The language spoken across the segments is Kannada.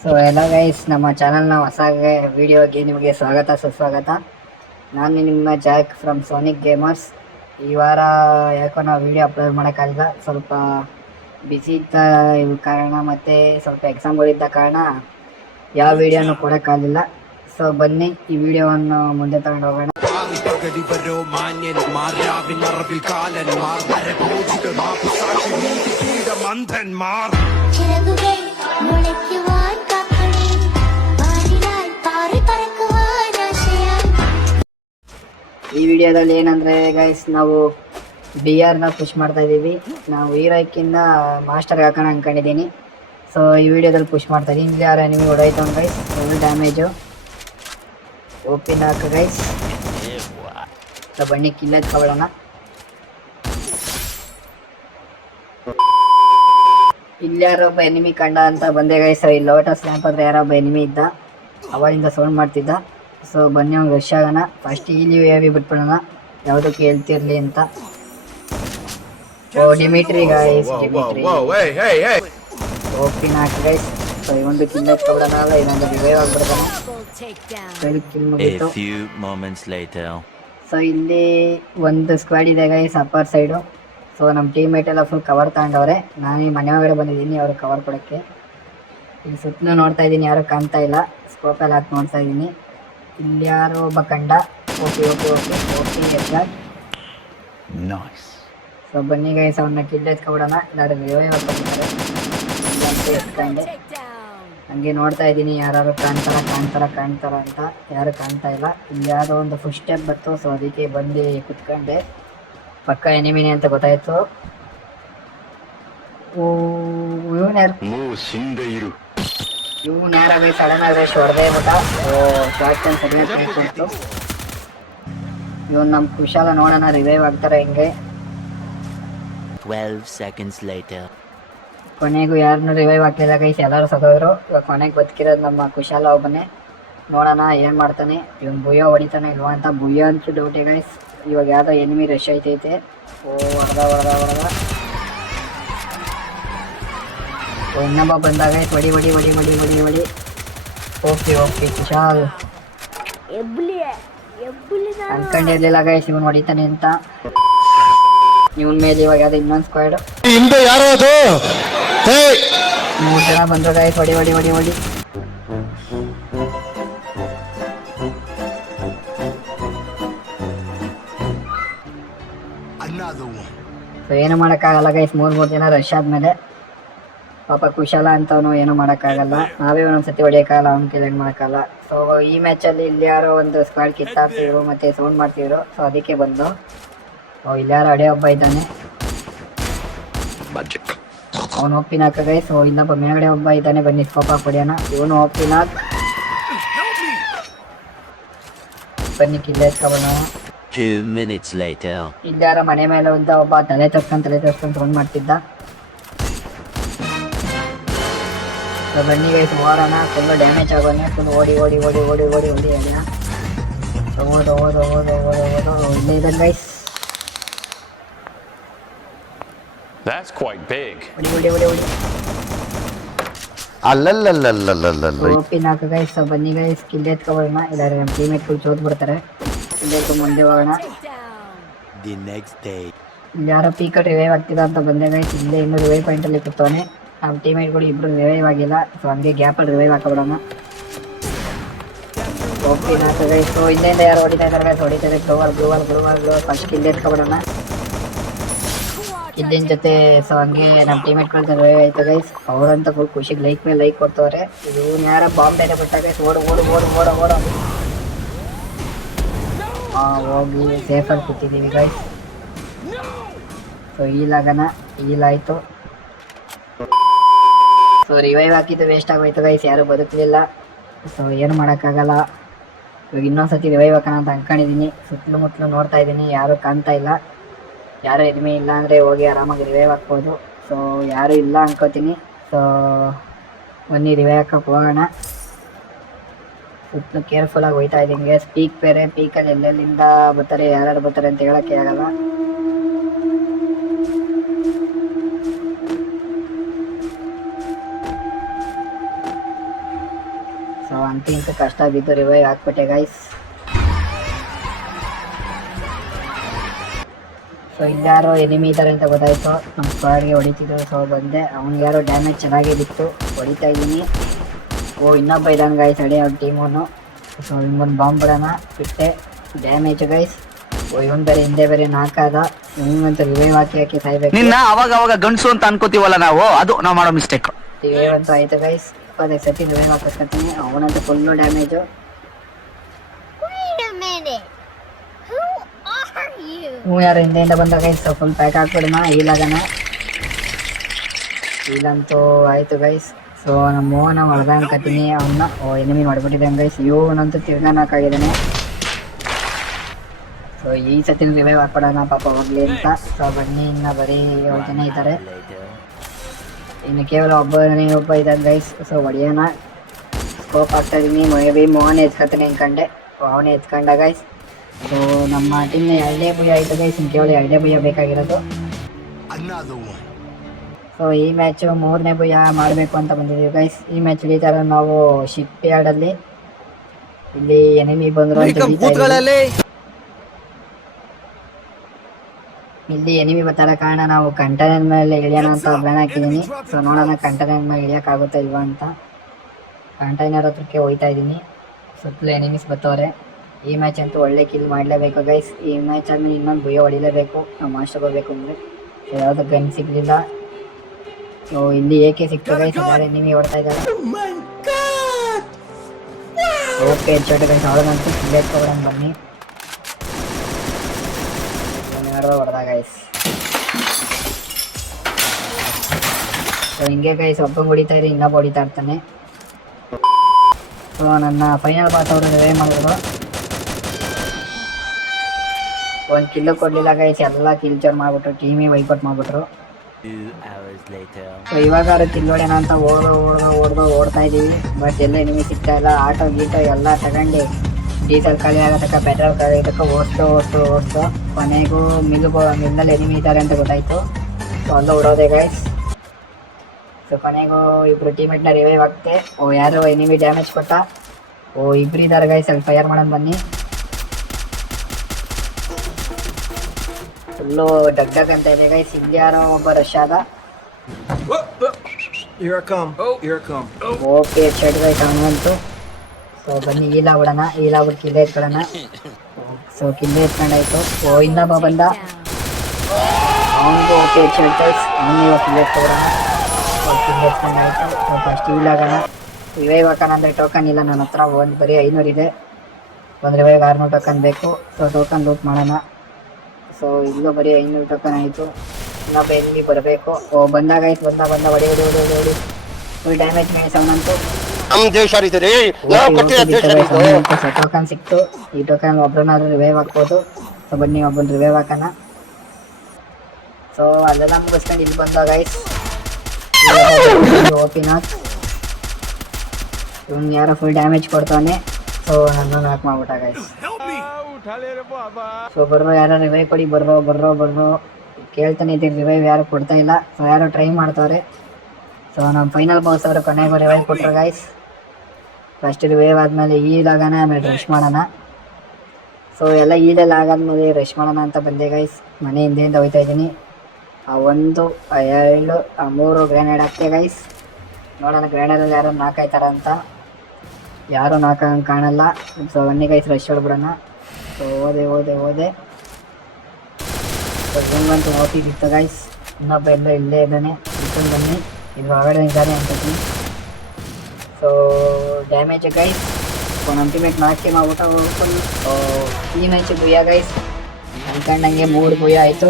ಸೊ ಎಲ್ಲ ಗೈಸ್, ನಮ್ಮ ಚಾನಲ್ನ ಹೊಸ ವಿಡಿಯೋಗೆ ನಿಮಗೆ ಸ್ವಾಗತ ಸುಸ್ವಾಗತ. ನಾನು ನಿಮ್ಮ ಜಾಕ್ ಫ್ರಮ್ ಸೋನಿಕ್ ಗೇಮರ್ಸ್. ಈ ವಾರ ಯಾಕೋ ನಾವು ವಿಡಿಯೋ ಅಪ್ಲೋಡ್ ಮಾಡೋಕ್ಕಾಗಿಲ್ಲ, ಸ್ವಲ್ಪ ಬ್ಯುಸಿ ಇದ್ದ ಕಾರಣ ಮತ್ತು ಸ್ವಲ್ಪ ಎಕ್ಸಾಮ್ಗಳಿದ್ದ ಕಾರಣ ಯಾವ ವಿಡಿಯೋನು ಕೊಡೋಕ್ಕಾಗಲಿಲ್ಲ. ಸೊ ಬನ್ನಿ ಈ ವಿಡಿಯೋವನ್ನು ಮುಂದೆ ತಗೊಂಡು ಹೋಗೋಣ. ಈ ವಿಡಿಯೋದಲ್ಲಿ ಏನಂದರೆ ಗೈಸ್, ನಾವು BRನ ಪುಷ್ ಮಾಡ್ತಾ ಇದ್ದೀವಿ. ನಾವು ಹೀರೋಕ್ಕಿಂತ ಮಾಸ್ಟರ್ಗೆ ಹಾಕೋಣ ಅಂದ್ಕೊಂಡಿದ್ದೀನಿ. ಸೊ ಈ ವಿಡಿಯೋದಲ್ಲಿ ಪುಷ್ ಮಾಡ್ತಾ ಇದ್ದೀನಿ. ಇಲ್ಲಿ ಯಾರು enemy ಹೊಡೋಯ್ತು guys, full damage. Opinion ಹಾಕು ಗೈಸ್. ಸೊ ಬನ್ನಿ ಕಿಲ್ ಎತ್ಕೊಳ್ಳೋಣ. ಇಲ್ಲಿ ಯಾರೊಬ್ಬ ಎನಿಮಿ ಕಂಡ ಅಂತ ಬಂದೆ ಗೈಸ್. ಇಲ್ಲಿ ಲೋಟಸ್ ಲ್ಯಾಂಪ್ ಅಂದರೆ ಯಾರೊಬ್ಬ ಎನಿಮಿ ಇದ್ದ, ಅವಳಿಂದ ಸೌಂಡ್ ಮಾಡ್ತಿದ್ದ. ಸೊ ಬನ್ನಿ ಅವ್ನು ರಶ್ ಆಗೋಣ. ಫಸ್ಟ್ ಇಲ್ಲಿ ಹೇವಿ ಬಿಟ್ಬಿಡೋಣ, ಯಾವುದಕ್ಕೆ ಹೇಳ್ತಿರ್ಲಿ ಅಂತ. ಓ ಡಿಮಿಟ್ರಿ ಗೈಸ್, ಡಿಮಿಟ್ರಿ ಓಪಿನ್ ಹಾಕಿ ಗೈಸ್. ಸೊ ಇವೊಂದು ಕಿಲ್ ಎತ್ಕೊಬಿಡೋಣ, ಅಲ್ಲ ಇನ್ನೊಂದು ರಿವೈವ್ ಆಗ್ಬಿಡ್ತಾನೆ. ಕಿಲ್ ಮುಗೀತು. ಸೊ ಇಲ್ಲಿ ಒಂದು ಸ್ಕ್ವಾಡ್ ಇದೆ ಗೈಸ್ ಅಪ್ಪರ್ ಸೈಡು. ಸೊ ನಮ್ಮ ಟೀಮ್ ಮೇಟ್ ಎಲ್ಲ ಫುಲ್ ಕವರ್ ತಗೊಂಡವ್ರೆ. ನಾನು ಈ ಮನೆ ಒಳಗಡೆ ಬಂದಿದ್ದೀನಿ ಅವ್ರಿಗೆ ಕವರ್ ಕೊಡೋಕ್ಕೆ. ಇಲ್ಲಿ ಸುತ್ತಲೂ ನೋಡ್ತಾ ಇದ್ದೀನಿ, ಯಾರೂ ಕಾಣ್ತಾ ಇಲ್ಲ. ಸ್ಕೋಪಲ್ಲಿ ಹಾಕಿ ನೋಡ್ತಾ ಇದ್ದೀನಿ. ಇಲ್ಲಿ ಯಾರೋ ಒಬ್ಬ ಕಂಡ. Okay okay okay okay yes. So ಬನ್ನಿ ಗೈಸ್, ಅವನ್ನ ಕಿಲ್ ಎತ್ಕೊಬಿಡೋಣ. ಎಲ್ಲರೂ ರಿವೈವ್ ಹಾಕ್ಕೊಂಡಿದ್ದಾರೆ ಅಂತ ಎತ್ಕೊಂಡೆ. ಹಂಗೆ ನೋಡ್ತಾ ಇದ್ದೀನಿ ಯಾರು ಕಾಣ್ತಾರ ಅಂತ. ಯಾರು ಕಾಣ್ತಾ ಇಲ್ಲ. ಇಲ್ಲಿ ಯಾವುದೋ ಒಂದು ಫುಲ್ ಸ್ಟೆಪ್ ಬಂತು. ಸೊ ಅದಕ್ಕೆ ಬಂದು ಕುತ್ಕೊಂಡೆ. ಪಕ್ಕ ಎನಿಮಿನಿ ಅಂತ ಗೊತ್ತಾಯ್ತು. ಇವನು ಯಾರಾಗ ಸಡನ್ ಆಗಿ ರೇಷ್ ಹೊಡೆದೇ ಬಿಟ್ಟ. ಶಾರ್ಟ್ ಸರಿಯಾಗಿ ಕೊಡ್ತು. ಇವನು ನಮ್ಮ ಕುಶಾಲ ನೋಡೋಣ ರಿವೈವ್ ಆಗ್ತಾರೆ ಹೆಂಗೆ. 12 seconds later. ಕೊನೆಗೂ ಯಾರನ್ನೂ ರಿವೈವ್ ಆಗ್ತಿಲ್ಲ ಗೈಸ್, ಎಲ್ಲರೂ ಸತ್ತೋದ್ರು. ಇವಾಗ ಕೊನೆಗೆ ಬದುಕಿರೋದು ನಮ್ಮ ಕುಶಾಲ ಒಬ್ಬನೇ. ನೋಡೋಣ ಏನು ಮಾಡ್ತಾನೆ. ಇವನು ಬುಯ್ಯ ಹೊಡಿತಾನೆ ಇಲ್ವಾ ಅಂತ. ಬುಯ್ಯ ಅಂತೂ ಡೌಟೇ ಗೈಸ್. ಇವಾಗ ಯಾವುದೋ ಎನಿಮಿ ರಶ್ ಐತೈತೆ. ಹೊಡೆದ ಇನ್ನೊಬ್ಬ ಬಂದಾಗ ಹೊಡಿ. ಓಕೆ ಕುಶಾಲ್ ಅನ್ಕೊಂಡಿರ್ಲಿಲ್ಲ ಗೈಸ್ ಇವನು ಹೊಡಿತಾನೆ ಅಂತ. ಇವನ್ ಮೇಲೆ ಇವಾಗ ಯಾವ್ದು ಇನ್ನೊಂದು ಸ್ಕ್ವಾಡ್. ಮೂರು ಜನ ಬಂದ್ರು ಗೈಸ್. ಹೊಡಿ. ಸೊ ಏನು ಮಾಡೋಕ್ಕಾಗಲ್ಲ ಗೈಸ್, ಮೂರು ಜನ ರಶ್ ಆದ್ಮೇಲೆ. ಪಾಪ ಕುಶಾಲ ಅಂತವನು ಏನು ಮಾಡೋಕ್ಕಾಗಲ್ಲ. ನಾವೇ ಒಂದೊಂದ್ಸತಿ ಹೊಡಿಯೋಕ್ಕಾಗಲ್ಲ, ಅವ್ನ ಕೆಳಗೆ ಮಾಡೋಕ್ಕಾಗಲ್ಲ. ಸೊ ಈ ಮ್ಯಾಚಲ್ಲಿ ಇಲ್ಲಿ ಯಾರೋ ಒಂದು ಸ್ಕ್ವಾಡ್ ಕಿತ್ತಾಡ್ತಿದ್ರು ಮತ್ತು ಸೌಂಡ್ ಮಾಡ್ತಿದ್ರು. ಸೊ ಅದಕ್ಕೆ ಬಂದು ಇಲ್ಲಿ ಯಾರೋ ಅಡೆ ಒಬ್ಬ ಇದ್ದಾನೆ, ಅವನು ಓಪಿನ್ ಹಾಕ ಗೈಸ್. ಸೊ ಇನ್ನೊಬ್ಬ ಮೇಲ್ಗಡೆ ಒಬ್ಬ ಇದ್ದಾನೆ, ಬನ್ನಿ ಸ್ಕೋಪ್ ಹಾಕಿ ಹೊಡಿಯೋಣ. ಇವನು ಓಪಿನ್ ಹಾಕ್. ಬನ್ನಿ ಕಿಲ್ ಎತ್ಕೊಬೋಣ. 2 minutes later. ಇಲ್ಲಿ ಯಾರೋ ಮನೆ ಮೇಲೆ ಒಬ್ಬ ತಲೆ ತರ್ಸ್ಕೊಂಡು ಸೌಂಡ್ ಮಾಡ್ತಿದ್ದ. ಸೊ ಬನ್ನಿ ಗೈಸ್ ಓಡೋಣ. ಫುಲ್ ಡ್ಯಾಮೇಜ್ ಆಗೋಣ. ಫುಲ್ ಓಡಿ ಅಲ್ಲ. ಸೊ ಓದು ಇಲ್ಲೇ ಇದೆ ಗೈಸ್. That's quite big. ಹೊಡಿ. ಓಪಿನ್ ಹಾಕ ಗೈಸ್. ಸೊ ಬನ್ನಿ ಗೈಸ್ ಕಿಲ್ ಎತ್ಕೊಬೋಣ. ಇಲ್ಲಾರೆ ನಮ್ಮ ಟೀಮೇಟ್ಗಳು ಚೋತ್ ಬಿಡ್ತಾರೆ. ಕಿಲ್ ಮುಂದೆ ಹೋಗೋಣ. The next day. ಇಲ್ಲಿ ಯಾರೋ ಪೀಕಟ್ ರಿವೈವ್ ಆಗ್ತಿದ ಅಂತ ಬಂದೆ ಗೈಸ್. ಇಲ್ಲೇ ಇನ್ನೂ ರಿವೈವ್ ಪಾಯಿಂಟಲ್ಲಿ ಕೂತವನೆ. ನಮ್ಮ ಟೀಮೇಟ್ಗಳು ಇಬ್ಬರು ರಿವೈವ್ ಆಗಿಲ್ಲ. ಸೊ ಹಂಗೆ ಗ್ಯಾಪಲ್ಲಿ ರಿವೈವ್ ಹಾಕೋಬಿಡೋಣ. ಓಪಿನ್ ಹಾಕ ಗೈಸ್. ಸೊ ಇಲ್ಲಿಂದ ಯಾರು ಹೊಡಿತಾ ಇದ್ದಾರೆ ಗ್ಲೋವಲ್ ಫಸ್ಟ್ ಕಿಲ್ ಎತ್ಕೊಬಿಡೋಣ ಇಲ್ಲಿನ ಜೊತೆ. ಸೊ ಹಂಗೆ ನಮ್ಮ ಟೀಮೇಟ್ಗಳು ರಿವೈವ್ ಆಯ್ತು ಗೈಸ್. ಅವರಂತ ಫುಲ್ ಖುಷಿಗೆ ಲೈಕ್ ಮೇಲೆ ಲೈಕ್ ಕೊಡ್ತವ್ರೆ. ಇವನು ಯಾರ ಬಾಂಬ್ ಬೇರೆ ಬಿಟ್ಟ ಗೈಸ್. ಓಡು. ಹೋಗಿ ಸೇಫಾಗಿ ಕೂತಿದ್ದೀವಿ ಗೈಸ್. ಸೊ ಈಲಾಯಿತು. ಸೊ ರಿವೈವ್ ಹಾಕಿದ್ದು ವೇಸ್ಟ್ ಆಗೋಯ್ತು ಗೈಸ್, ಯಾರೂ ಬದುಕಲಿಲ್ಲ. ಸೊ ಏನು ಮಾಡೋಕ್ಕಾಗಲ್ಲ. ಇವಾಗ ಇನ್ನೊಂದ್ಸತಿ ರಿವೈವ್ ಹಾಕೋಣ ಅಂತ ಅಂದ್ಕೊಂಡಿದ್ದೀನಿ. ಸುತ್ತಲೂ ನೋಡ್ತಾ ಇದ್ದೀನಿ, ಯಾರೂ ಕಾಣ್ತಾ ಇಲ್ಲ. ಯಾರೂ ಎನಿಮಿ ಇಲ್ಲ ಅಂದರೆ ಹೋಗಿ ಆರಾಮಾಗಿ ರಿವೈವ್ ಹಾಕ್ಬೋದು. ಸೊ ಯಾರೂ ಇಲ್ಲ ಅನ್ಕೋತೀನಿ. ಸೊ ಬನ್ನಿ ರಿವೈವ್ ಹಾಕೋಕೆ ಹೋಗೋಣ. ಸುತ್ತಲೂ ಕೇರ್ಫುಲ್ಲಾಗಿ ಹೋಯ್ತಾ ಇದ್ದೀನಿ. ಪೀಕಲ್ಲಿ ಎಲ್ಲೆಲ್ಲಿಂದ ಬರ್ತಾರೆ, ಯಾರ್ಯಾರು ಬರ್ತಾರೆ ಅಂತ ಹೇಳೋಕ್ಕೆ ಆಗಲ್ಲ. ಸೊ ಅಂತೂ ಇಂತೂ ಕಷ್ಟ ಬಿದ್ದು ರಿವೈವ್ ಹಾಕ್ಬಿಟ್ಟೆ ಗೈಸ್. ಸೊ ಇಲ್ಲಾರೋ ಎನಿಮಿ ಇದ್ದಾರೆ ಅಂತ ಗೊತ್ತಾಯ್ತು, ನಮ್ಮ ಸ್ಕ್ವಾಡ್ಗೆ ಹೊಡಿತಿದ್ರು. ಸೊ ಬಂದೆ, ಅವ್ನಿಗೆ ಯಾರೋ ಡ್ಯಾಮೇಜ್ ಚೆನ್ನಾಗಿ ಬಿತ್ತು, ಹೊಡಿತಾ ಇದ್ದೀನಿ. ಓ ಇನ್ನೊಬ್ಬ ಇದ್ದಾನೆ ಗೈಸ್, ಅಡಿ ಅವ್ರ ಟೀಮವನು. ಸೊ ಹಿಂಗೊಂದು ಬಾಂಬ್ ಬಿಡೋಣ, ಬಿಟ್ಟೆ ಡ್ಯಾಮೇಜ್ ಗೈಸ್. ಓ ಇವನ್ ಬೇರೆ ಹಿಂದೆ ಬೇರೆ ನಾಲ್ಕಾದ, ಇವನಂತ ರಿವೈವ್ ಹಾಕಿ ಸಾಯ್ಬೇಕು. ನಿನ್ನ ಅವಾಗ ಗಂಡ್ಸು ಅಂತ ಅನ್ಕೋತೀವಲ್ಲ ನಾವು, ಅದು ನಾವು ಮಾಡೋ ಮಿಸ್ಟೇಕ್. ರಿವೈವ್ ಅಂತೂ ಆಯ್ತು ಗೈಸ್, 20 ಸತಿ ರಿವೈವ್ ಹಾಕಿಸ್ಕೊತೀನಿ. ಅವನಂತೂ ಫುಲ್ಲು ಡ್ಯಾಮೇಜು. ಯಾರು ಹಿಂದೆಯಿಂದ ಬಂದ ಗೈಸ್, ಫುಲ್ ಪ್ಯಾಕ್ ಹಾಕ್ಬಿಡೋಣ. ಹೀಲಾಗನ ಹೀಲಂತೂ ಆಯ್ತು ಗೈಸ್. ಸೊ ನಮ್ಮ ಮೋಹನ ಹೊಡೆದ ಅನ್ಕತೀನಿ ಅವನ್ನ. ಓ ಎನಿಮಿ ಮಾಡ್ಬಿಟ್ಟಿದ್ದಾನೆ ಗೈಸ್, ಇವನಂತೂ ತಿರ್ಗಾನಾಕಾಗಿದ್ದಾನೆ. ಸೊ ಈ ಸತಿ ರಿವೈವ್ ಹಾಕ್ಬಿಡೋಣ ಪಾಪ ಹೋಗ್ಲಿ ಅಂತ. ಸೊ ಬನ್ನಿ, ಇನ್ನು ಬರೀ 7 ಜನ ಇದ್ದಾರೆ, ಇನ್ನು ಕೇವಲ ಒಬ್ಬ ಇದ್ದಾನೆ ಗೈಸ್. ಸೊ ಹೊಡಿಯೋಣ, ಸ್ಕೋಪ್ ಹಾಕ್ತಾ ಇದೀನಿ. ಮೋಹನ ಎತ್ಕೊತಾನೆ ಅನ್ಕಂಡೆ, ಅವನೇ ಎತ್ಕೊಂಡ ಗೈಸ್. ಸೊ ನಮ್ಮ ಟೀಮ್ನ 2 ಭುಜ ಆಯ್ತು ಗೈಸ್, ಇನ್ನು ಕೇವಲ 2 ಭುಜ ಬೇಕಾಗಿರೋದು. ಸೊ ಈ ಮ್ಯಾಚು 3ನೇ ಭುಜ ಮಾಡಬೇಕು ಅಂತ ಬಂದಿದ್ದೀವಿ ಗೈಸ್. ಈ ಮ್ಯಾಚ್ ಹಿಡಿತಾರೆ ನಾವು ಶಿಪ್ ಯಾರ್ಡಲ್ಲಿ. ಇಲ್ಲಿ ಎನಿಮಿ ಬಂದರು ಅಂತ ಇಲ್ಲಿ ಎನಿಮಿ ಬರ್ತಾರ ಕಾರಣ ನಾವು ಕಂಟೈನರ್ ಮೇಲೆ ಇಳಿಯೋಣ ಅಂತ ಪ್ಲಾನ್ ಹಾಕಿದ್ದೀನಿ. ಸೊ ನೋಡೋಣ ಕಂಟೈನರ್ ಮೇಲೆ ಇಳಿಯೋಕ್ಕಾಗುತ್ತಾ ಇಲ್ವಾ ಅಂತ. ಕಂಟೈನರ್ ಹತ್ರಕ್ಕೆ ಹೋಗ್ತಾ ಇದ್ದೀನಿ, ಸುತ್ತಲೂ ಎನಿಮೀಸ್ ಬರ್ತವ್ರೆ. ಈ ಮ್ಯಾಚ್ ಅಂತೂ ಒಳ್ಳೆ ಕಿಲ್ ಮಾಡಲೇಬೇಕು ಗೈಸ್. ಈ ಮ್ಯಾಚ್ ಆದ್ಮೇಲೆ ಇನ್ನೊಂದು ಭುಯ ಹೊಡಿಲೇಬೇಕು ನಾವು ಮಾಸ್ಟರ್ ಹೋಗ್ಬೇಕು ಅಂದರೆ. ಸೊ ಯಾವುದೋ ಗನ್ ಸಿಗಲಿಲ್ಲ. ಸೊ ಇಲ್ಲಿ ಏಕೆ ಸಿಕ್ತು ಗೈಸ್, ಇದ್ದಾರೆ ಎನಿಮಿ ಹೊಡ್ತಾ ಇದ್ದಾರೆ. ಓಕೆ ಚೋಟ ಗೈಸ್, ಅವ್ರಿಗಂತೂ ಕಿಲ್ ಎತ್ಕೊಬಿಡೋಣ ಬನ್ನಿ. ಹೊಡೆದ ಗೈಸ್. ಸೊ ಹಿಂಗೆ ಗೈಸ್ ಒಬ್ಬಂಗೆ ಹೊಡಿತಾ ಇರಿ, ಇನ್ನೊಬ್ಬ ಹೊಡಿತಾ ಇರ್ತಾನೆ. ಸೊ ನನ್ನ ಫೈನಲ್ ಬಾಸ್ ಅವರು ರಿವೈವ್ ಮಾಡಿದ್ರು, ಒಂದು ಕಿಲ್ಲು ಕೊಡಲಿಲ್ಲ ಗೈಸ್. ಎಲ್ಲ ಕಿಲ್ ಚೋರ್ ಮಾಡಿಬಿಟ್ರು, ಟೀಮಿಗೆ ವೈಕೌಟ್ ಮಾಡಿಬಿಟ್ರು. 2 hours later. ಸೊ ಇವಾಗ ಕಿಲ್ ಹೊಡೆಯೋಣ ಅಂತ ಓಡ್ತಾ ಇದ್ದೀವಿ. ಬಟ್ ಎಲ್ಲ ಎನಿಮಿ ಸಿಗ್ತಾ ಇಲ್ಲ. ಆಟೋ ಗೀಟೋ ಎಲ್ಲ ತಗೊಂಡು ಡೀಸೆಲ್ ಖಾಲಿ ಆಗೋತಕ್ಕ, ಪೆಟ್ರೋಲ್ ಖಾಲಿ ಆಗೋತಕ್ಕ ಓಡಿಸ್ತು ಕೊನೆಗೂ ಮಿಲ್ನಲ್ಲಿ ಎನಿಮಿ ಇದ್ದಾರೆ ಅಂತ ಗೊತ್ತಾಯಿತು. ಸೊ ಅಲ್ಲೂ ಹೊಡೋದೆ ಗೈಸ್. ಸೊ ಕೊನೆಗೂ ಇಬ್ಬರು ಟೀಮೇಟ್ನ ರಿವೈವ್ ಆಗ್ತೆ. ಓ ಯಾರು ಎನಿಮಿ ಡ್ಯಾಮೇಜ್ ಕೊಟ್ಟ. ಓ ಇಬ್ಬರು ಇದ್ದಾರೆ ಗೈಸ್, ಅಲ್ಲಿ ಫೈರ್ ಮಾಡೋಣ ಬನ್ನಿ. ಫುಲ್ಲು ಡಗ್ ಅಂತ ಇದೆ ಗೈಸ್. ಇಲ್ಲಿ ಯಾರೋ ಒಬ್ಬ ರಶ್ ಆದ. ಓಕೆ ಶೆಡ್ ಗೈಸ್ ಅವನಂತೂ. ಸೊ ಬನ್ನಿ ಈಲಾಗ್ಬಿಡೋಣ, ಈಲಾಗ್ಬಿಟ್ಟು ಕಿಲ್ಲೆ ಎತ್ಕೊಳ್ಳೋಣ. ಸೊ ಕಿಲ್ಲೆ ಎತ್ಕೊಂಡಾಯ್ತು. ಓ ಇನ್ನೊಬ್ಬ ಬಂದ, ಅವನಿಗೂ ಓಕೆ ಶೆಡ್ ಗೈಸ್, ಅವನು ಇವಾಗ ಕಿಲ್ಲೆ ಎತ್ಕೊಬಿಡೋಣ. ಸೊ ಕಿಲ್ಲೆ ಎತ್ಕೊಂಡಾಯ್ತು. ಸೊ ಫಸ್ಟ್ ಈಲಾಗೋಣ, ರಿವೈವ್ ಹಾಕೋಣ ಅಂದರೆ ಟೋಕನ್ ಇಲ್ಲ ನನ್ನ ಹತ್ರ. ಒಂದು ಬರೀ 500 ಇದೆ, ಒಂದು ರಿವೈವ್ 600 ಟೋಕನ್ ಬೇಕು. ಸೊ ಟೋಕನ್ ಲೂಟ್ ಮಾಡೋಣ. ಸೊ ಇಲ್ಲೂ ಬರೀ 500 ಟೋಕನ್ ಆಯಿತು. ಇನ್ನೊಬ್ಬ ಎಲ್ಲಿ ಬರಬೇಕು. ಓ ಬಂದಾಗ ಆಯ್ತು, ಬಂದ ಹೊಡಿ ಫುಲ್ ಡ್ಯಾಮೇಜ್ ಗೈಸ್ ಅವನಂತೂ. ಟೋಕನ್ ಸಿಕ್ತು. ಈ ಟೋಕನ್ ಒಬ್ಬರನ್ನಾದ್ರೂ ರಿವೈವ್ ಹಾಕ್ಬೋದು. ಸೊ ಬನ್ನಿ ಒಬ್ಬನ ರಿವೈವ್ ಹಾಕೋಣ. ಸೊ ಅಲ್ಲೆಲ್ಲ ಮುಗಿಸ್ಕೊಂಡು ಇಲ್ಲಿ ಬಂದ ಗೈಸ್ ಓಪಿನಾಥ್. ಇವ್ನು ಯಾರೋ ಫುಲ್ ಡ್ಯಾಮೇಜ್ ಕೊಡ್ತಾನೆ. ಸೊ ನನ್ನ ನಾಕ್ ಮಾಡ್ಬಿಟ್ಟ ಗೈಸ್. ಸೊ ಬರ್ರೋ ಯಾರೋ ರಿವೈವ್ ಕೊಡಿ, ಬರ್ರೋ ಕೇಳ್ತಾನೆ ಇದ್ದೀನಿ, ರಿವೈವ್ ಯಾರು ಕೊಡ್ತಾ ಇಲ್ಲ. ಸೊ ಯಾರೋ ಟ್ರೈ ಮಾಡ್ತವ್ರೆ. ಸೊ ನಮ್ಮ ಫೈನಲ್ ಬಾಸ್ ಅವರು ಕೊನೆಗೂ ರಿವೈವ್ ಕೊಟ್ಟರು ಗೈಸ್. ಫಸ್ಟ್ ರಿವೈವ್ ಆದಮೇಲೆ ಈಲಾಗೋಣ, ಆಮೇಲೆ ರಶ್ ಮಾಡೋಣ. ಸೊ ಎಲ್ಲ ಈಲೆಲ್ಲ ಆಗಾದ್ಮೇಲೆ ರಶ್ ಮಾಡೋಣ ಅಂತ ಬಂದೆ ಗೈಸ್. ಮನೆ ಹಿಂದೆಯಿಂದ ಹೋಗ್ತಾ ಇದ್ದೀನಿ. 1 2 3 ಗ್ರೆನೇಡ್ ಹಾಕ್ತೆ ಗೈಸ್. ನೋಡೋಣ ಗ್ರೆನೇಡಲ್ಲಿ ಯಾರು ನಾಕಾಯ್ತಾರ ಅಂತ. ಯಾರು ನಾಕಂಗೆ ಕಾಣಲ್ಲ. ಸೊ ಬನ್ನಿ ಗೈಸ್ ರಶ್ ಹೊಡ್ಬಿಡೋಣ. ಸೊ ಹೋದೆ. ಸೊ ಹೆಂಗಂತೂ ಓದ್ತಿತ್ತು ಗೈಸ್. ಇನ್ನೊಬ್ಬ ಎಲ್ಲ ಇಲ್ಲೇ ಇದ್ದಾನೆ, ಇಟ್ಕೊಂಡು ಬನ್ನಿ. ಇದು ಹೊರಗಡೆ ಇದ್ದಾನೆ ಅನ್ಕೋತೀನಿ. So damage guys. ಸೊ ನಮ್ಮ ಟೀಮೇಟ್ ನಾಲ್ಕೇ ಮಾಡ್ಬಿಟ್ಟು ಹೋಗ್ಕೊಂಡು ಈ ಮ್ಯಾಚ್ ಭುಯ್ಯ ಗೈಸ್. ಅನ್ಕೊಂಡಂಗೆ 3 ಭುಯ್ಯ ಆಯಿತು.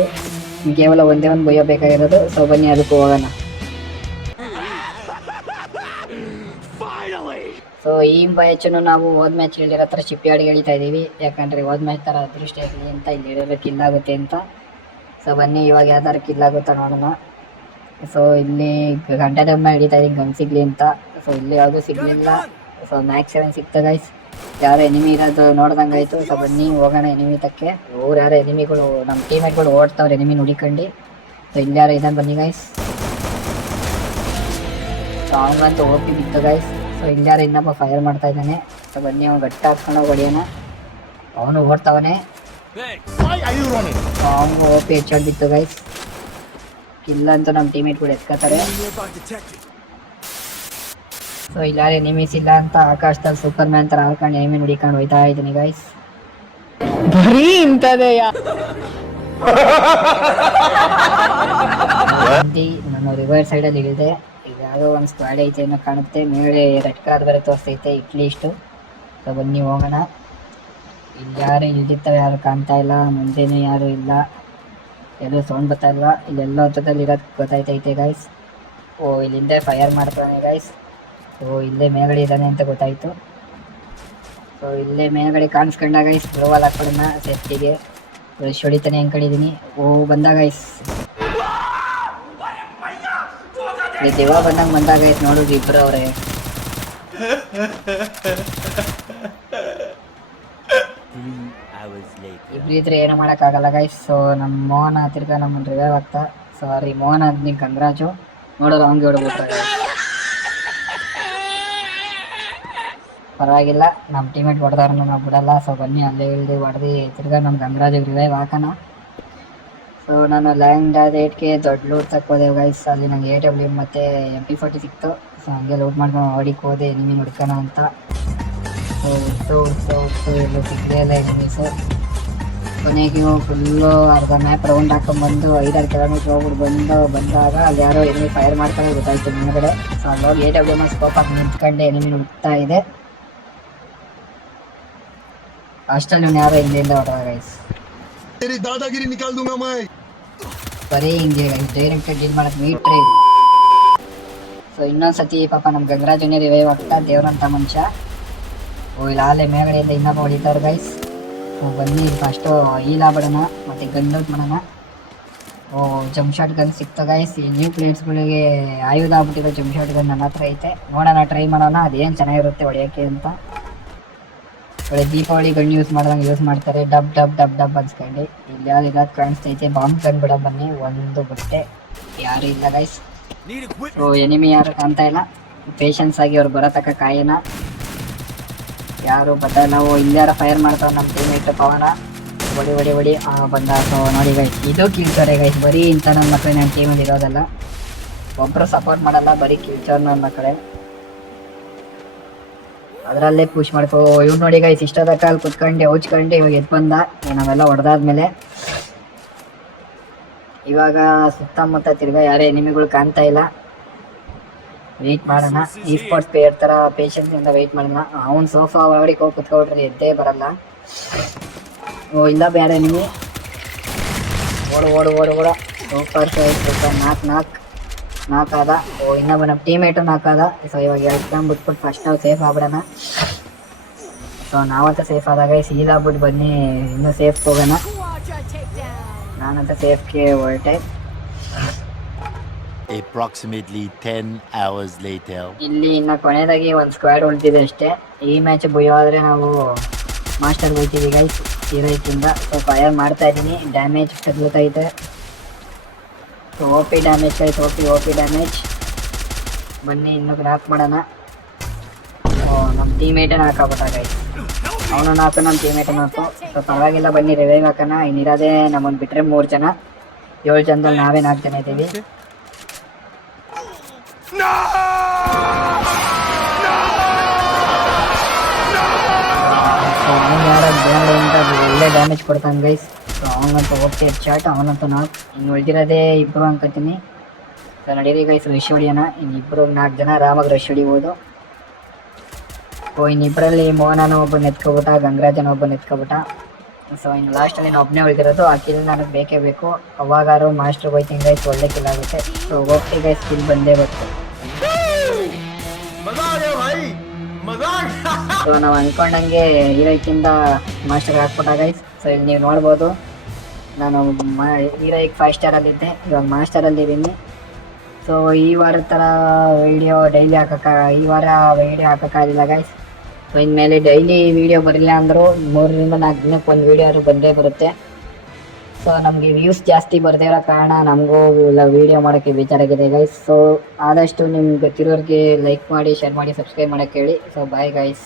ಕೇವಲ ಒಂದೇ ಒಂದು ಭುಯ್ಯ ಬೇಕಾಗಿರೋದು. ಸೊ ಬನ್ನಿ ಅದಕ್ಕೂ ಹೋಗೋಣ. ಸೊ ಈ ಮ್ಯಾಚನ್ನು ನಾವು ಹೋದ ಮ್ಯಾಚ್ ಹೇಳಿರೋ ಹತ್ರ ಶಿಪ್ ಯಾರ್ಡ್ಗೆ ಎಳಿತಾ ಇದ್ದೀವಿ. ಯಾಕಂದರೆ ಹೋದ ಮ್ಯಾಚ್ ಥರ ಅದೃಷ್ಟ ಇರಲಿ ಅಂತ ಇಲ್ಲಿ ಹೇಳಿದ್ರೆ ಕಿಲ್ ಆಗುತ್ತೆ ಅಂತ. ಸೊ ಬನ್ನಿ ಇವಾಗ ಯಾವ್ದಾರು ಕಿಲ್ ಆಗುತ್ತಾ ನೋಡೋಣ. ಸೊ ಇಲ್ಲಿ ಕಂಟೈನರ್ ಮೇಲೆ ಹಿಡಿತಾ ಇದ್ದೀನಿ ಗನ್ ಸಿಗಲಿ ಅಂತ. ಸೊ ಇಲ್ಲಿ ಯಾವುದೂ ಸಿಗಲಿಲ್ಲ. ಸೊ ಮ್ಯಾಕ್ಸ್ 7 ಸಿಕ್ತ ಗೈಸ್. ಯಾರೋ ಎನಿಮಿ ಇರೋದು ನೋಡ್ದಂಗೆ ಆಯಿತು. ಸೊ ಬನ್ನಿ ಹೋಗೋಣ ಎನಿಮಿ ತಕ್ಕೆ. ಅವ್ರು ಯಾರೋ ಎನಿಮಿಗಳು ನಮ್ಮ ಟೀಮೇಟ್ಗಳು ಓಡ್ತಾವ್ರು ಎನಿಮಿ ಹುಡಿಕೊಂಡು. ಸೊ ಇಲ್ಲಿ ಯಾರೋ ಇದ್ದಾನೆ ಬನ್ನಿ ಗೈಸ್. ಸೊ ಅವನಂತೂ ಓಪಿ ಬಿತ್ತು ಗೈಸ್. ಸೊ ಇಲ್ಲಾರ ಇನ್ನೊಬ್ಬ ಫೈರ್ ಮಾಡ್ತಾ ಇದ್ದಾನೆ. ಸೊ ಬನ್ನಿ ಅವ್ನು ಗಟ್ಟ ಹಾಕ್ಕೊಂಡು ಹೊಡಿಯೋಣ. ಅವನು ಓಡ್ತಾವನೆ. ಅವನು ಓಪಿ ಹೆಚ್ಚಾಗಿತ್ತು ಗೈಸ್. ಇಲ್ಲ ಅಂತ ನಮ್ಮ ಟೀಮೇಟ್ ಕೂಡ ಎತ್ಕೋತಾರೆ. ಸೊ ಇಲ್ಲಾರ ಎನಿಮೀಸ್ ಇಲ್ಲ ಅಂತ ಆಕಾಶದಲ್ಲಿ ಸೂಪರ್ ಮ್ಯಾನ್ ತರ ಹಾಕೊಂಡು ಎನಿಮಿ ಹಿಡಿಕೊಂಡು ಹೋಯ್ತಾ ಇದ್ದೀನಿ ಗೈಸ್. ಬರೀ ಇಂಥದೆಯ ನಾನು ರಿವರ್ ಸೈಡಲ್ಲಿ ಇಳಿದೆ. ಈಗ ಯಾವುದೋ ಒಂದು ಸ್ಕ್ವಾಡ್ ಐತೆ ಏನೋ ಕಾಣುತ್ತೆ. ಮೇಲೆ ರೆಡ್ ಕಲರ್ ಬೇರೆ ತೋರಿಸ್ತೈತೆ ಇಷ್ಟು. ಸೊ ಬನ್ನಿ ಹೋಗೋಣ. ಇಲ್ಲಿ ಯಾರು ಇಲ್ದಿರ್ತಾರೆ, ಯಾರು ಕಾಣ್ತಾ ಇಲ್ಲ. ಮುಂದೆನೂ ಯಾರು ಇಲ್ಲ, ಎಲ್ಲೂ ಸೌಂಡ್ ಬರ್ತಾ ಇಲ್ಲ. ಇಲ್ಲೆಲ್ಲ ಹೊತ್ತದಲ್ಲಿ ಇರೋದು ಗೊತ್ತಾಯ್ತೈತೆ ಗೈಸ್. ಓ ಇಲ್ಲಿಂದ ಫೈರ್ ಮಾಡ್ತಾನೆ ಗೈಸ್. ಸೊ ಇಲ್ಲೇ ಮೇಲ್ಗಡೆ ಇದ್ದಾನೆ ಅಂತ ಗೊತ್ತಾಯಿತು. ಸೊ ಇಲ್ಲೇ ಮೇಲ್ಗಡೆ ಕಾಣಿಸ್ಕೊಂಡ ಗೈಸ್. ಗ್ಲೋವಲ್ ಹಾಕ್ಬಿಡೋಣ ಸೇಫ್ಟಿಗೆ. ರಶ್ ಹೊಡಿತಾನೆ ಹೆಂಗೆ ಕಡಿದೀನಿ. ಓ ಬಂದ ಗೈಸ್. ದೇವ ಬಂದಂಗೆ ಬಂದಾಗ ಗೈಸ್. ನೋಡಿದ್ರಿ ಇಬ್ಬರು ಅವರೇ. ಇಬ್ಬರಿದ್ರೆ ಏನೂ ಮಾಡೋಕ್ಕಾಗಲ್ಲ ಗೈಸ್. ಸೊ ನಮ್ಮ ಮೋಹನ ತಿರ್ಗಾ ನಮ್ಮನ್ನು ರಿವೈವ್ ಆಗ್ತಾ. ಸಾರಿ ಮೋಹನ ಅದ್ನಿ ಕಂಗ್ರಾಜು. ನೋಡೋರು ಹಂಗೆ ಹೊಡ್ಬಿಟ್ರೆ ಪರವಾಗಿಲ್ಲ. ನಮ್ಮ ಟೀಮೇಟ್ ಹೊಡೆದವ್ರನ್ನ ನಾವು ಬಿಡಲ್ಲ. ಸೊ ಬನ್ನಿ ಅಲ್ಲೇ ಇಳ್ದು ಹೊಡೆದು ತಿರ್ಗಾ ನಮ್ಮ ಗಂಗರಾಜಿಗೆ ರಿವೈವ್ ಹಾಕೋಣ. ಸೊ ನಾನು ಲ್ಯಾಂಡ್ ಆದ 8ಗೆ ದೊಡ್ಡ ಲೂಟ್ ತಕ್ಕೋದೆ ಗೈಸ್. ಅಲ್ಲಿ ನಂಗೆ AW ಮತ್ತು MP40 ಸಿಕ್ತು. ಸೊ ಹಂಗೆ ಲೂಟ್ ಮಾಡ್ಕೊಂಡು ಹೊಡಿಕ್ ಹೋದೆ ಎನಿಮಿ ನೋಡ್ಕೋಣ ಅಂತ. ಸೊ ಎಲ್ಲೂ ಸಿಕ್ಕಲೇ ಇಲ್ಲ ಎನಿಮೀಸು. ಕೊನೆಗೆ ಫುಲ್ಲು ಅರ್ಧ ಮ್ಯಾಪ್ ರೌಂಡ್ ಹಾಕೊಂಡ್ಬಂದು 5-6 ಕಿಲೋಮೀಟ್ರ್ ಹೋಗ್ಬಿಟ್ಟು ಬಂದಾಗ ಅಲ್ಲಿ ಯಾರೋ ಎನಿಮಿ ಫೈರ್ ಮಾಡ್ತಾರೆ ಗೊತ್ತಾಯ್ತು ಮುಂದ್ಗಡೆ. ಸೊ ಅಲ್ಲಿ ಹೋಗಿ AW ಸ್ಕೋಪ್ ಹಾಕಿ ನಿಂತ್ಕೊಂಡೆ ಎನಿಮಿ ಹುಡ್ತಾ ಇದೆ. ಅಷ್ಟಲ್ಲಿ ಯಾರೋ ಇಲ್ಲಿಂದ ಹೊರಡ ಗೈಸ್. ಬರೀ ಹಿಂಗೆ ಗೈಸ್ ಡೈರೆಕ್ಟ್ ಡೀಲ್ ಮಾಡಕ್ ಮೀಟ್ರಿ. ಸೊ ಇನ್ನೊಂದ್ಸತಿ ಪಾಪ ನಮ್ಮ ಗಂಗರಾಜನೇ ರಿವೈವ್ ಆಗ್ತಾ ದೇವ್ರಂತ ಮನುಷ್ಯ. ಓ ಇಲ್ಲ ಆಲೆ ಮೇಲ್ಗಡೆಯಿಂದ ಇನ್ನೊಬ್ಬ ಹೊಡಿತಾರೆ ಗೈಸ್. ಬನ್ನಿ ಫಸ್ಟು ಈಲಾಗ್ಬಿಡೋಣ ಮತ್ತು ಗನ್ ಔಟ್ ಮಾಡೋಣ. ಓ ಜಂಪ್ ಶಾಟ್ ಗನ್ ಸಿಕ್ತು ಗೈಸ್. ಈ ನ್ಯೂ ಪ್ಲೇಯರ್ಸ್ಗಳಿಗೆ ಆಯುಧ ಆಗ್ಬಿಟ್ಟಿರೋ ಜಂಪ್ ಶಾಟ್ ಗನ್ ನನ್ನ ಹತ್ರ ಐತೆ. ನೋಡೋಣ ಟ್ರೈ ಮಾಡೋಣ ಅದೇನು ಚೆನ್ನಾಗಿರುತ್ತೆ ಹೊಡೆಯೋಕ್ಕೆ ಅಂತ. ಒಳ್ಳೆ ದೀಪಾವಳಿ ಗನ್ ಯೂಸ್ ಮಾಡ್ದಂಗೆ ಯೂಸ್ ಮಾಡ್ತಾರೆ. ಡಬ್ ಡಬ್ ಡಬ್ ಡಬ್ ಅನ್ಸ್ಕೊಂಡು. ಇಲ್ಲಿ ಯಾರು ಇರೋದು ಕಾಣಿಸ್ತೈತೆ. ಬಾಂಬ್ ಗನ್ ಬಿಡೋ ಬನ್ನಿ. ಒಂದು ಬಟ್ಟೆ ಯಾರು ಇಲ್ಲ ಗೈಸ್. ಸೊ ಎನಿಮಿ ಯಾರು ಕಾಣ್ತಾ ಇಲ್ಲ. ಪೇಷನ್ಸ್ ಆಗಿ ಅವ್ರು ಬರೋ ತಕ್ಕ ಕಾಯಿನ ಯಾರು ಬರ್ತಾ ಇಲ್ಲ. ನಾವು ಇಲ್ಲಾರ ಫೈರ್ ಮಾಡ್ತಾವೆ ನಮ್ಮ ಟೀಮೇಟ್ ಪವನ. ಹೊಡಿ ಬಂದ. ಸೊ ನೋಡಿ ಗೈಸ್ ಇದು ಕಿಲ್ಚೋರೆ ಗೈಸ್. ಬರೀ ಇಂಥ ನನ್ನ ಮಕ್ಕಳು ನನ್ನ ಟೀಮಲ್ಲಿ ಇರೋದಲ್ಲ. ಒಬ್ಬರು ಸಪೋರ್ಟ್ ಮಾಡಲ್ಲ, ಬರೀ ಕಿಲ್ಚೋರ್ ನನ್ನ ಮಕ್ಕಳೇ. ಅದರಲ್ಲೇ ಪುಷ್ ಮಾಡ್ಕೋ. ಇವ್ರು ನೋಡಿ ಗೈಸ್ ಇಷ್ಟದ ಕಾಲು ಕುತ್ಕೊಂಡು ಹೊಚ್ಕೊಂಡು ಇವಾಗ ಎದ್ದು ಬಂದ. ನಾವೆಲ್ಲ ಹೊಡೆದಾದ್ಮೇಲೆ ಇವಾಗ ಸುತ್ತಮುತ್ತ ತಿರ್ಗಾ ಯಾರೇ ಎನಿಮಿಗಳು ಕಾಣ್ತಾ ಇಲ್ಲ. ವೆಯ್ಟ್ ಮಾಡೋಣ. ಈ ಸ್ಪೋರ್ಟ್ಸ್ ಪ್ಲೇಯರ್ ಥರ ಪೇಷನ್ಸಿಂದ ವೆಯ್ಟ್ ಮಾಡೋಣ. ಅವ್ನು ಸೋಫಾ ಒಳಗಡೆ ಹೋಗಿ ಕುತ್ಕೊಬಿಟ್ರೆ ಎದ್ದೇ ಬರಲ್ಲ. ಓ ಇಲ್ಲ ಬೇಡ ಎನಿಮಿ. ಓಡು ಸೂಪರ್ ಸೂಪರ್. 4 ಆದ. ಓ ಇನ್ನೊಬ್ಬ ನಮ್ಮ ಟೀಮೇಟು 4 ಆದ. ಸೊ ಇವಾಗ 2 ಟೈಮ್ ಬಿಟ್ಬಿಟ್ಟು ಫಸ್ಟ್ ನಾವು ಸೇಫ್ ಆಗ್ಬಿಡೋಣ. ಸೊ ನಾವಂತ ಸೇಫ್ ಆದಾಗ ಸೀದಾಗ್ಬಿಟ್ಟು ಬನ್ನಿ ಇನ್ನೂ ಸೇಫ್ ಹೋಗೋಣ. ನಾನಂತ ಸೇಫ್ಗೆ ಹೊರಟೆ. Approximately 10 hours later. ಇಲ್ಲಿ ಇನ್ನು ಕೊನೆಯದಾಗಿ ಒಂದು ಸ್ಕ್ವಾಡ್ ಉಳಿದಿದೆ ಅಷ್ಟೇ. ಈ ಮ್ಯಾಚ್ ಬುಯ್ಯಾದರೆ ನಾವು ಮಾಸ್ಟರ್ ಹೋಗ್ತೀವಿ ಗೈಸ್ ಹೀರೋಯ್ಕಿಂದ. ಸೊ ಫೈರ್ ಮಾಡ್ತಾ ಇದ್ದೀನಿ. ಡ್ಯಾಮೇಜ್ ತಗ್ಲುತ್ತೈತೆ. ಸೊ OP ಡ್ಯಾಮೇಜ್ ಆಯ್ತು. OP damage. ಬನ್ನಿ ಇನ್ನೂ ನಾಕ್ ಮಾಡೋಣ. ನಮ್ಮ ಟೀಮೇಟೇ ಹಾಕಾಗ್ಬಿಟ್ಟ ಗೈಸ್. ಅವನು ನಾಲ್ಕು ನಮ್ಮ ಟೀಮೇಟು ನಾಲ್ಕು. ಸೊ ಪರವಾಗಿಲ್ಲ ಬನ್ನಿ ರಿವೈವ್ ಹಾಕೋಣ. ಇನ್ನಿರೋದೇ ನಮ್ಮನ್ನು ಬಿಟ್ಟರೆ 3 ಜನ. 7 ಜನದಲ್ಲಿ ನಾವೇ 4 ಜನ ಇದ್ದೀವಿ. ಸೊ ಅವನು ಯಾರೋ ಬೇರೆಯಿಂದ ಒಳ್ಳೆ ಡ್ಯಾಮೇಜ್ ಕೊಡ್ತಾನೆ ಗೈಸ್. ಸೊ ಅವನಂತೂ ಹೋಗ್ತಾ ಚಾಟ್. ಅವನಂತೂ 4. ಇನ್ನು ಉಳಿದಿರೋದೇ 2 ಅನ್ಕೋತೀನಿ. ಸೊ ನಡೀರಿ ಗೈಸ್ ರಶ್ ಹೊಡಿಯೋಣ. ಇನ್ನಿಬ್ಬರು 4 ಜನ ಆರಾಮಾಗಿ ರಶ್ ಹೊಡಿಬೋದು. ಸೊ ಇನ್ನಿಬ್ಬರಲ್ಲಿ ಮೋಹನನ ಒಬ್ಬನ ಎತ್ಕೊಬಿಟ್ಟ, ಗಂಗರಾಜನ ಒಬ್ಬನ ಎತ್ಕೊಬಿಟ್ಟ. ಸೊ ಇನ್ನು ಲಾಸ್ಟಲ್ಲಿ ಒಬ್ಬನೇ ಉಳಿದಿರೋದು. ಆ ಕಿಲ್ ನನಗೆ ಬೇಕೇ ಬೇಕು. ಅವಾಗಾರು ಮಾಸ್ಟರ್ ಹೋಯ್ತೀನಿ ಗೈಸ್ ಒಳ್ಳೆ ಕಿಲ್ ಆಗುತ್ತೆ. ಸೊ ಹೋಗ್ತಿ ಗೈಸ್ ಕಿಲ್ ಬಂದೇ ಬರುತ್ತೆ. ಸೊ ನಾವು ಅಂದ್ಕೊಂಡಂಗೆ ಹೀರೋಯ್ಕಿಂದ ಮಾಸ್ಟರ್ಗೆ ಹಾಕ್ಬಿಟ್ಟ ಗೈಸ್. ಸೊ ಇಲ್ಲಿ ನೀವು ನೋಡ್ಬೋದು ನಾನು ಹೀರೋಯ್ಕ್ 5 ಸ್ಟಾರಲ್ಲಿದ್ದೆ, ಇವಾಗ ಮಾಸ್ಟರಲ್ಲಿದ್ದೀನಿ. ಸೊ ಈ ವಾರದ ಥರ ವೀಡಿಯೋ ಡೈಲಿ ಈ ವಾರ ವೀಡಿಯೋ ಹಾಕೋಕ್ಕಾಗಿಲ್ಲ ಗೈಸ್. ಸೊ ಇನ್ಮೇಲೆ ಡೈಲಿ ವೀಡಿಯೋ ಬರಲಿಲ್ಲ ಅಂದರೂ 3 ರಿಂದ 4 ದಿನಕ್ಕೆ ಒಂದು ವೀಡಿಯೋ ಆದರೂ ಬಂದೇ ಬರುತ್ತೆ. ಸೊ ನಮಗೆ ವ್ಯೂಸ್ ಜಾಸ್ತಿ ಬರ್ದೇ ಇರೋ ಕಾರಣ ನಮಗೂ ಇಲ್ಲ ವೀಡಿಯೋ ಮಾಡೋಕ್ಕೆ ಬೇಜಾರಾಗಿದೆ ಗೈಸ್. ಸೊ ಆದಷ್ಟು ನಿಮ್ಗೆ ಗೊತ್ತಿರೋರಿಗೆ ಲೈಕ್ ಮಾಡಿ, ಶೇರ್ ಮಾಡಿ, ಸಬ್ಸ್ಕ್ರೈಬ್ ಮಾಡೋಕ್ಕೆ ಹೇಳಿ. So bye guys.